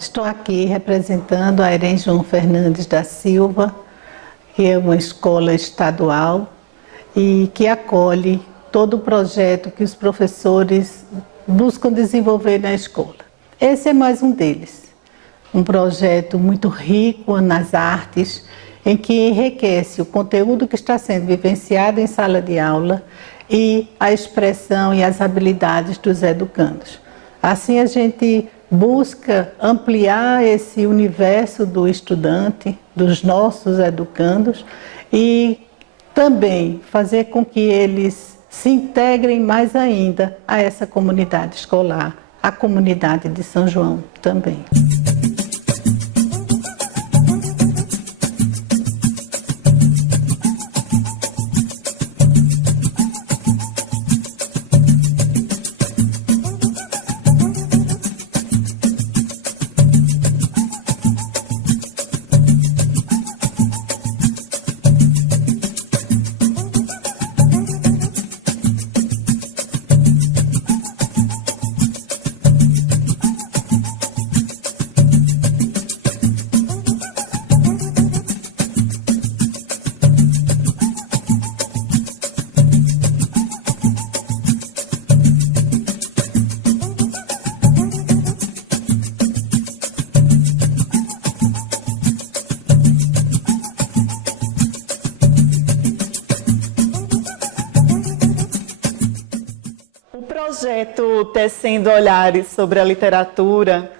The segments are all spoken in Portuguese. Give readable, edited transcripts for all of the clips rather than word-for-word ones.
Estou aqui representando a EREM João Fernandes da Silva, que é uma escola estadual e que acolhe todo o projeto que os professores buscam desenvolver na escola. Esse é mais um deles, um projeto muito rico nas artes, em que enriquece o conteúdo que está sendo vivenciado em sala de aula e a expressão e as habilidades dos educandos. Assim a gente busca ampliar esse universo do estudante, dos nossos educandos e também fazer com que eles se integrem mais ainda a essa comunidade escolar, a comunidade de São João também. O projeto Tecendo Olhares sobre a Literatura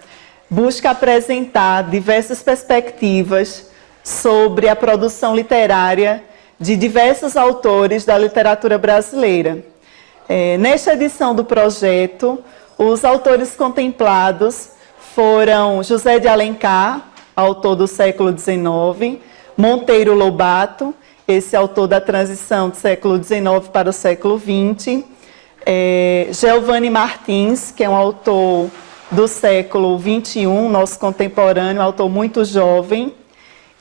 busca apresentar diversas perspectivas sobre a produção literária de diversos autores da literatura brasileira. Nesta edição do projeto, os autores contemplados foram José de Alencar, autor do século XIX, Monteiro Lobato, esse autor da transição do século XIX para o século XX, Geovani Martins, que é um autor do século XXI, nosso contemporâneo, autor muito jovem,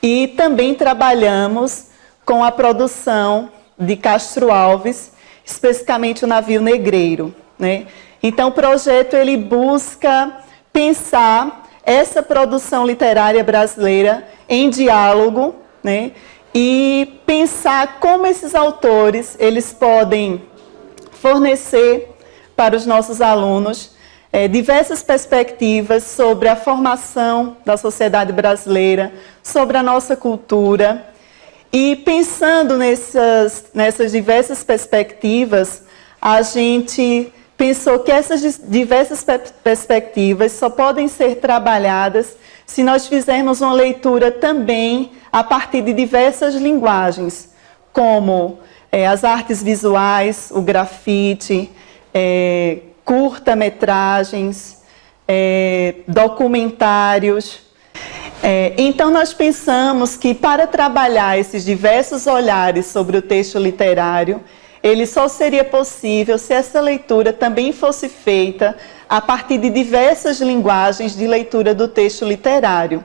e também trabalhamos com a produção de Castro Alves, especificamente o Navio Negreiro, né? Então o projeto ele busca pensar essa produção literária brasileira em diálogo, né? E pensar como esses autores eles podem fornecer para os nossos alunos diversas perspectivas sobre a formação da sociedade brasileira, sobre a nossa cultura. E pensando nessas diversas perspectivas, a gente pensou que essas diversas perspectivas só podem ser trabalhadas se nós fizermos uma leitura também a partir de diversas linguagens, como as artes visuais, o grafite, curta-metragens, documentários. Então, nós pensamos que para trabalhar esses diversos olhares sobre o texto literário, ele só seria possível se essa leitura também fosse feita a partir de diversas linguagens de leitura do texto literário.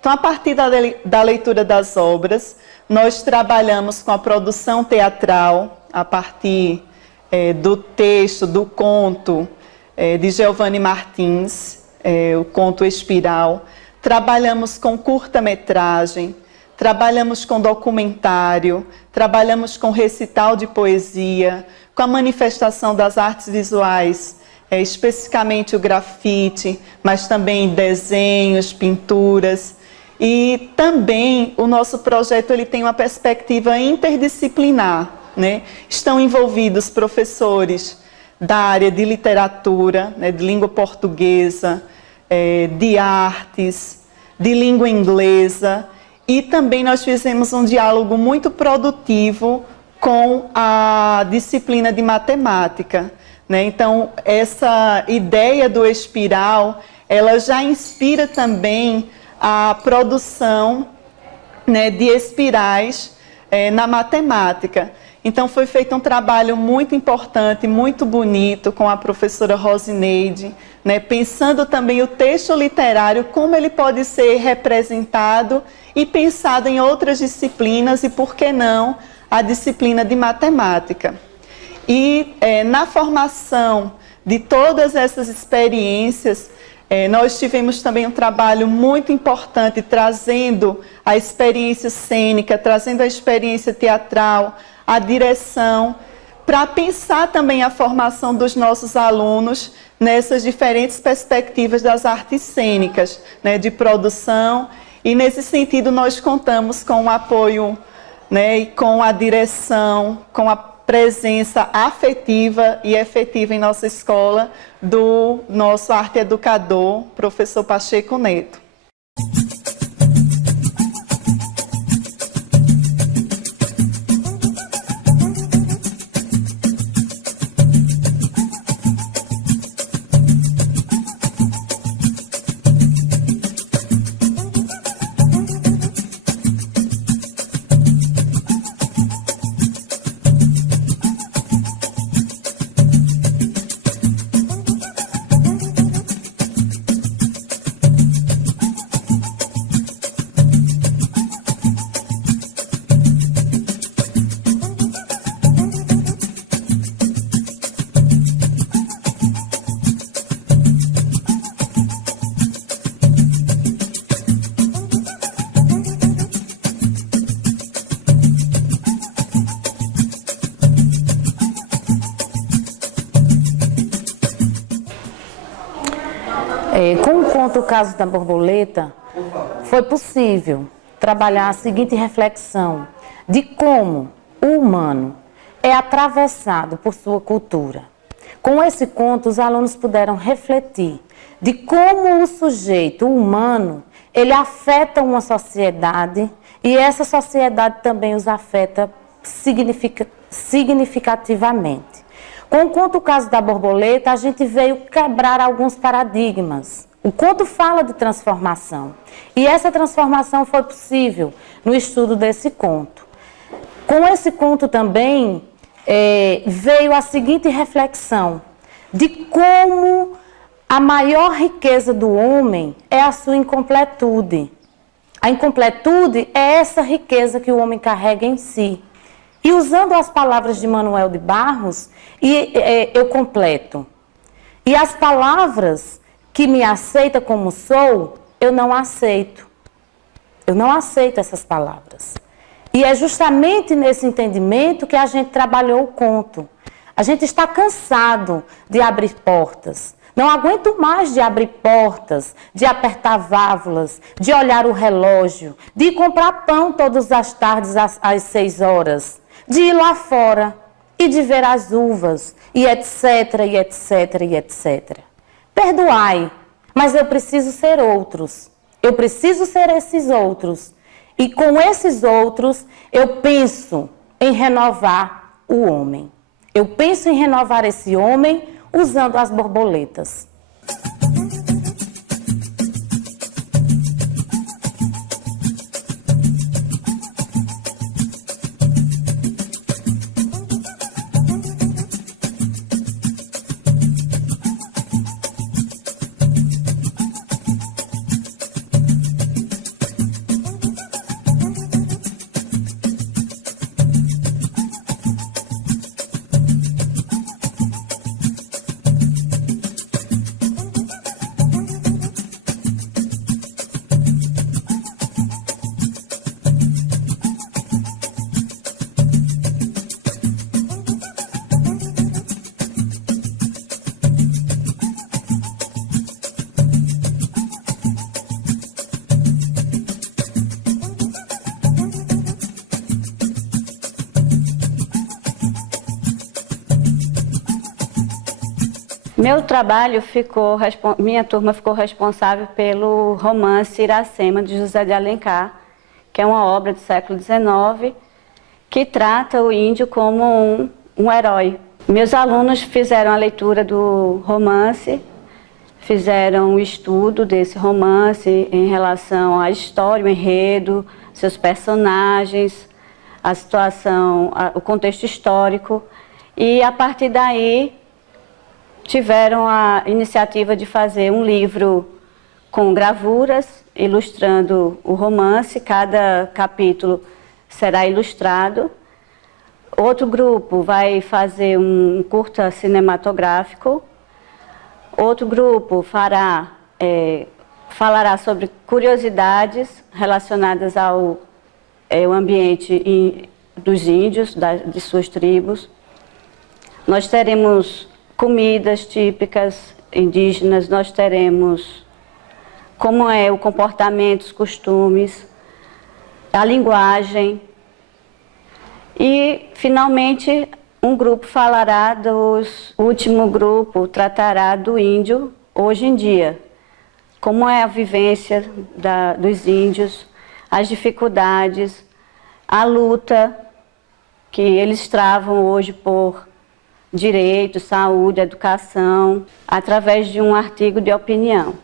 Então, a partir da leitura das obras, nós trabalhamos com a produção teatral, a partir do texto, do conto de Geovani Martins, o conto Espiral. Trabalhamos com curta-metragem, trabalhamos com documentário, trabalhamos com recital de poesia, com a manifestação das artes visuais, especificamente o grafite, mas também desenhos, pinturas. E também o nosso projeto ele tem uma perspectiva interdisciplinar, né? Estão envolvidos professores da área de literatura, né, de língua portuguesa, de artes, de língua inglesa, e também nós fizemos um diálogo muito produtivo com a disciplina de matemática, né? Então, essa ideia do espiral, ela já inspira também a produção, né, de espirais na matemática. Então, foi feito um trabalho muito importante, muito bonito, com a professora Rosineide, né, pensando também o texto literário, como ele pode ser representado e pensado em outras disciplinas e, por que não, a disciplina de matemática. E na formação de todas essas experiências, nós tivemos também um trabalho muito importante trazendo a experiência cênica, trazendo a experiência teatral, a direção, para pensar também a formação dos nossos alunos nessas diferentes perspectivas das artes cênicas, né, de produção. E nesse sentido nós contamos com o apoio, né, e com a direção, com a presença afetiva e efetiva em nossa escola do nosso arte educador, professor Pacheco Neto. Com o conto O Caso da Borboleta, foi possível trabalhar a seguinte reflexão de como o humano é atravessado por sua cultura. Com esse conto, os alunos puderam refletir de como o sujeito, o humano, ele afeta uma sociedade e essa sociedade também os afeta significativamente. Com o conto O Caso da Borboleta, a gente veio quebrar alguns paradigmas. O conto fala de transformação. E essa transformação foi possível no estudo desse conto. Com esse conto também veio a seguinte reflexão de como a maior riqueza do homem é a sua incompletude. A incompletude é essa riqueza que o homem carrega em si. E usando as palavras de Manuel de Barros, eu completo. E as palavras que me aceita como sou, eu não aceito. Eu não aceito essas palavras. E é justamente nesse entendimento que a gente trabalhou o conto. A gente está cansado de abrir portas. Não aguento mais de abrir portas, de apertar válvulas, de olhar o relógio, de comprar pão todas as tardes às 6 horas. De ir lá fora e de ver as uvas, e etc, e etc, e etc. Perdoai, mas eu preciso ser outros. Eu preciso ser esses outros. E com esses outros, eu penso em renovar o homem. Eu penso em renovar esse homem usando as borboletas. Meu trabalho minha turma ficou responsável pelo romance Iracema, de José de Alencar, que é uma obra do século XIX, que trata o índio como um herói. Meus alunos fizeram a leitura do romance, fizeram o estudo desse romance em relação à história, o enredo, seus personagens, a situação, o contexto histórico, e a partir daí tiveram a iniciativa de fazer um livro com gravuras, ilustrando o romance. Cada capítulo será ilustrado. Outro grupo vai fazer um curta cinematográfico Outro grupo falará sobre curiosidades relacionadas ao o ambiente dos índios, de suas tribos. Nós teremos comidas típicas indígenas, nós teremos como é o comportamento, os costumes, a linguagem. E, finalmente, um grupo falará o último grupo tratará do índio hoje em dia. Como é a vivência dos índios, as dificuldades, a luta que eles travam hoje por direitos, saúde, educação, através de um artigo de opinião.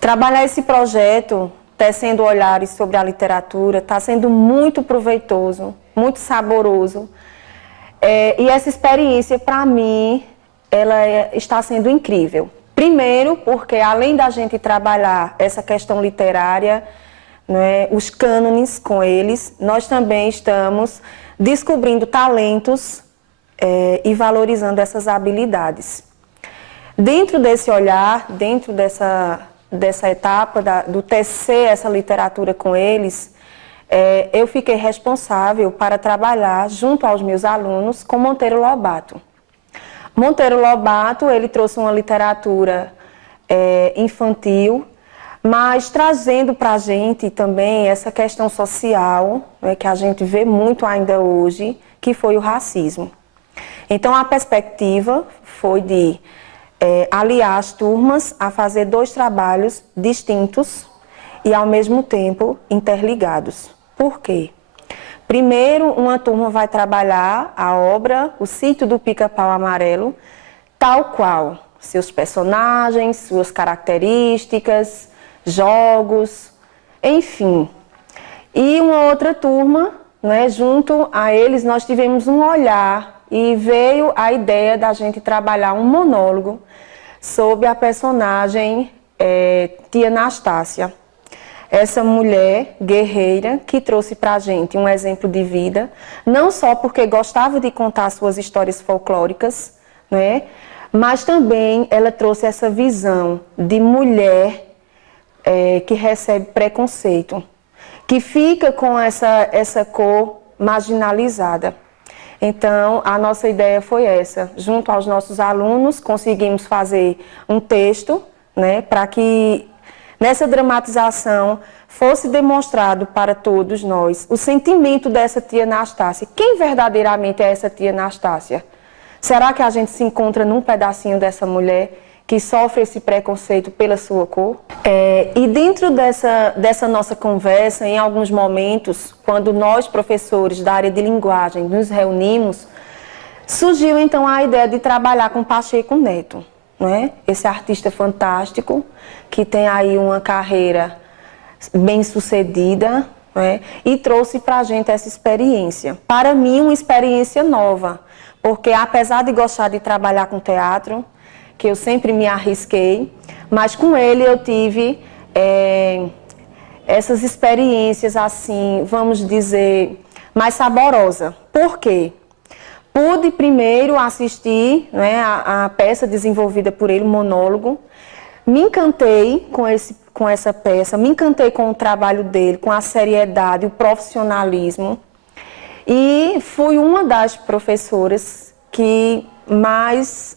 Trabalhar esse projeto, tecendo olhares sobre a literatura, está sendo muito proveitoso, muito saboroso. E essa experiência, para mim, está sendo incrível. Primeiro, porque além da gente trabalhar essa questão literária, né, os cânones com eles, nós também estamos descobrindo talentos e valorizando essas habilidades. Dentro desse olhar, dentro dessa etapa do tecer essa literatura com eles, eu fiquei responsável para trabalhar junto aos meus alunos com Monteiro Lobato. Monteiro Lobato, ele trouxe uma literatura infantil, mas trazendo para a gente também essa questão social, né, que a gente vê muito ainda hoje, que foi o racismo. Então a perspectiva foi de aliar as turmas a fazer 2 trabalhos distintos e, ao mesmo tempo, interligados. Por quê? Primeiro, uma turma vai trabalhar a obra O Sítio do Pica-Pau Amarelo, tal qual seus personagens, suas características, jogos, enfim. E uma outra turma, né, junto a eles, nós tivemos um olhar e veio a ideia da gente trabalhar um monólogo sobre a personagem Tia Anastácia. Essa mulher guerreira que trouxe para a gente um exemplo de vida, não só porque gostava de contar suas histórias folclóricas, né, mas também ela trouxe essa visão de mulher que recebe preconceito, que fica com essa cor marginalizada. Então, a nossa ideia foi essa. Junto aos nossos alunos, conseguimos fazer um texto, né, para que nessa dramatização fosse demonstrado para todos nós o sentimento dessa tia Anastácia. Quem verdadeiramente é essa tia Anastácia? Será que a gente se encontra num pedacinho dessa mulher que sofre esse preconceito pela sua cor? E dentro dessa nossa conversa, em alguns momentos, quando nós, professores da área de linguagem, nos reunimos, surgiu então a ideia de trabalhar com Pacheco Neto, né? Esse artista fantástico, que tem aí uma carreira bem sucedida, né? E trouxe para a gente essa experiência. Para mim, uma experiência nova, porque apesar de gostar de trabalhar com teatro, que eu sempre me arrisquei, mas com ele eu tive essas experiências, assim, vamos dizer, mais saborosa. Por quê? Pude primeiro assistir, né, a peça desenvolvida por ele, o monólogo, me encantei com essa peça, me encantei com o trabalho dele, com a seriedade, o profissionalismo, e fui uma das professoras que mais...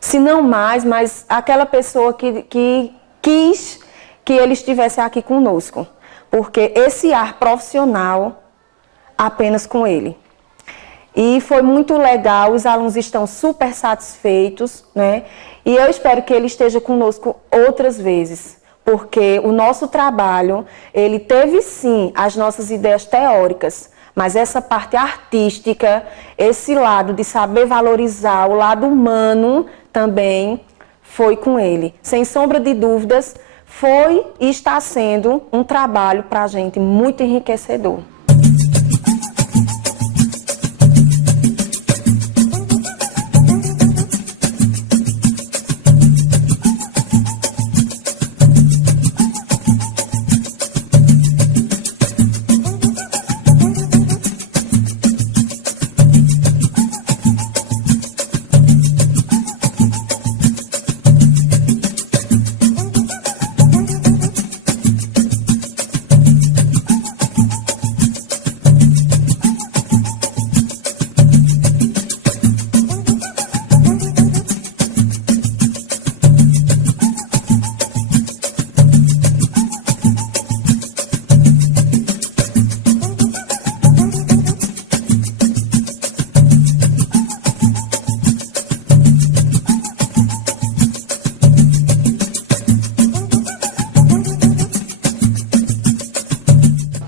se não mais, mas aquela pessoa que quis que ele estivesse aqui conosco, porque esse ar profissional apenas com ele. E foi muito legal, os alunos estão super satisfeitos, né? E eu espero que ele esteja conosco outras vezes, porque o nosso trabalho, ele teve sim as nossas ideias teóricas, mas essa parte artística, esse lado de saber valorizar o lado humano também foi com ele. Sem sombra de dúvidas, foi e está sendo um trabalho para a gente muito enriquecedor.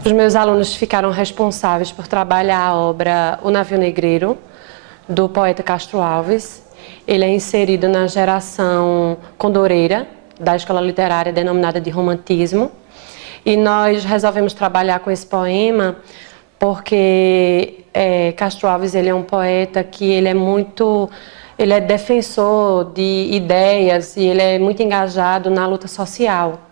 Os meus alunos ficaram responsáveis por trabalhar a obra O Navio Negreiro, do poeta Castro Alves. Ele é inserido na geração condoreira da escola literária denominada de romantismo. E nós resolvemos trabalhar com esse poema porque Castro Alves ele é um poeta que ele é defensor de ideias e ele é muito engajado na luta social.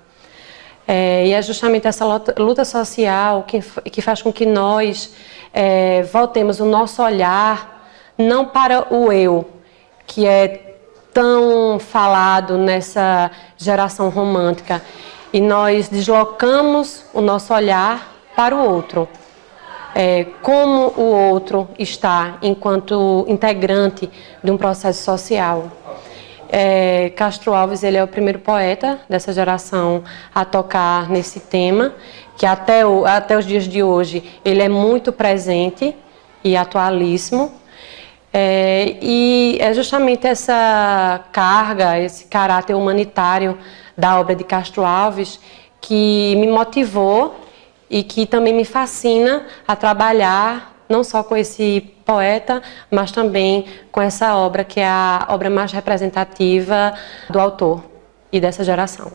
E é justamente essa luta social que faz com que nós voltemos o nosso olhar não para o eu, que é tão falado nessa geração romântica, e nós deslocamos o nosso olhar para o outro. Como o outro está enquanto integrante de um processo social. Castro Alves ele é o primeiro poeta dessa geração a tocar nesse tema, que até os dias de hoje ele é muito presente e atualíssimo. E é justamente essa carga, esse caráter humanitário da obra de Castro Alves que me motivou e que também me fascina a trabalhar não só com esse poeta, mas também com essa obra que é a obra mais representativa do autor e dessa geração.